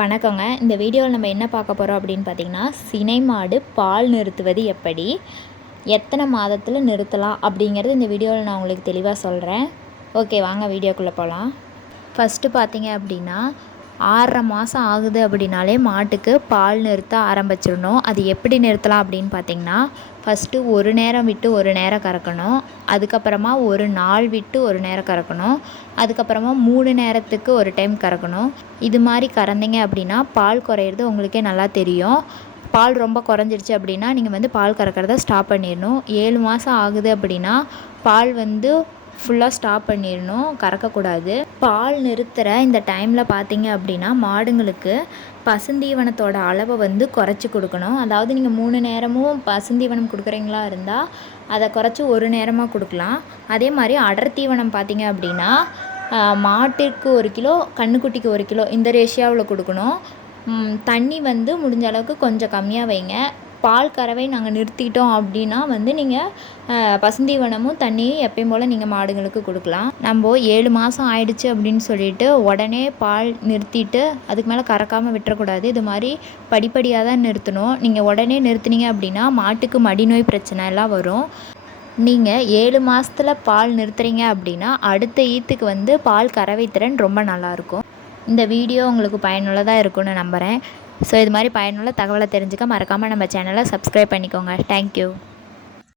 வணக்கங்க. இந்த வீடியோவில் நம்ம என்ன பார்க்க போகிறோம் அப்படின்னு பார்த்தீங்கன்னா, சினை மாடு பால் நிறுத்துவது எப்படி, எத்தனை மாதத்தில் நிறுத்தலாம் அப்படிங்கிறது இந்த வீடியோவில் நான் உங்களுக்கு தெளிவாக சொல்கிறேன். ஓகே, வாங்க வீடியோக்குள்ளே போகலாம். ஃபஸ்ட்டு பார்த்தீங்க அப்படின்னா, 6.5 மாதம் ஆகுது அப்படின்னாலே மாட்டுக்கு பால் நிறுத்த ஆரம்பிச்சிடணும். அது எப்படி நிறுத்தலாம் அப்படின்னு பார்த்தீங்கன்னா, ஃபஸ்ட்டு ஒரு நேரம் விட்டு ஒரு நேரம் கறக்கணும். அதுக்கப்புறமா ஒரு நாள் விட்டு ஒரு நேரம் கறக்கணும். அதுக்கப்புறமா 3 நேரத்துக்கு ஒரு டைம் கறக்கணும். இது மாதிரி கறந்தீங்க அப்படின்னா பால் குறையிறது உங்களுக்கே நல்லா தெரியும். பால் ரொம்ப குறைஞ்சிருச்சு அப்படின்னா நீங்கள் பால் கறக்கிறத ஸ்டாப் பண்ணிடணும். 7 மாதம் ஆகுது அப்படின்னா பால் ஃபுல்லாக ஸ்டாப் பண்ணிடணும், கறக்கக்கூடாது. பால் நிறுத்துகிற இந்த டைமில் பார்த்தீங்க அப்படின்னா மாடுங்களுக்கு பசுந்தீவனத்தோட அளவை குறைச்சி கொடுக்கணும். அதாவது நீங்கள் 3 நேரமும் பசுந்தீவனம் கொடுக்குறீங்களா இருந்தால் அதை குறைச்சி ஒரு நேரமாக கொடுக்கலாம். அதே மாதிரி அடர் தீவனம் பார்த்தீங்க அப்படின்னா மாட்டிற்கு 1 கிலோ, கன்றுக்குட்டிக்கு 1 கிலோ இந்த ரேஷியோவில் கொடுக்கணும். தண்ணி முடிஞ்ச அளவுக்கு கொஞ்சம் கம்மியாக வைங்க. பால் கறவை நாங்கள் நிறுத்திட்டோம் அப்படின்னா நீங்கள் பசுந்தீவனமும் தண்ணியும் எப்பயும் போல் நீங்கள் மாடுங்களுக்கு கொடுக்கலாம். நம்ம 7 மாதம் ஆயிடுச்சு அப்படின்னு சொல்லிட்டு உடனே பால் நிறுத்திட்டு அதுக்கு மேலே கறக்காமல் விட்டுறக்கூடாது. இது மாதிரி படிப்படியாக தான் நிறுத்தணும். நீங்கள் உடனே நிறுத்துனீங்க அப்படின்னா மாட்டுக்கு மடிநோய் பிரச்சனை எல்லாம் வரும். நீங்கள் 7 மாதத்தில் பால் நிறுத்துறீங்க அப்படின்னா அடுத்த ஈத்துக்கு பால் கறவை திறன் ரொம்ப நல்லாயிருக்கும். இந்த வீடியோ உங்களுக்கு பயனுள்ளதாக இருக்கும்னு நம்புகிறேன். ஸோ இது மாதிரி பயனுள்ள தகவலை தெரிஞ்சுக்க மறக்காமல் நம்ம சேனலை சப்ஸ்கிரைப் பண்ணிக்கோங்க. தேங்க்யூ.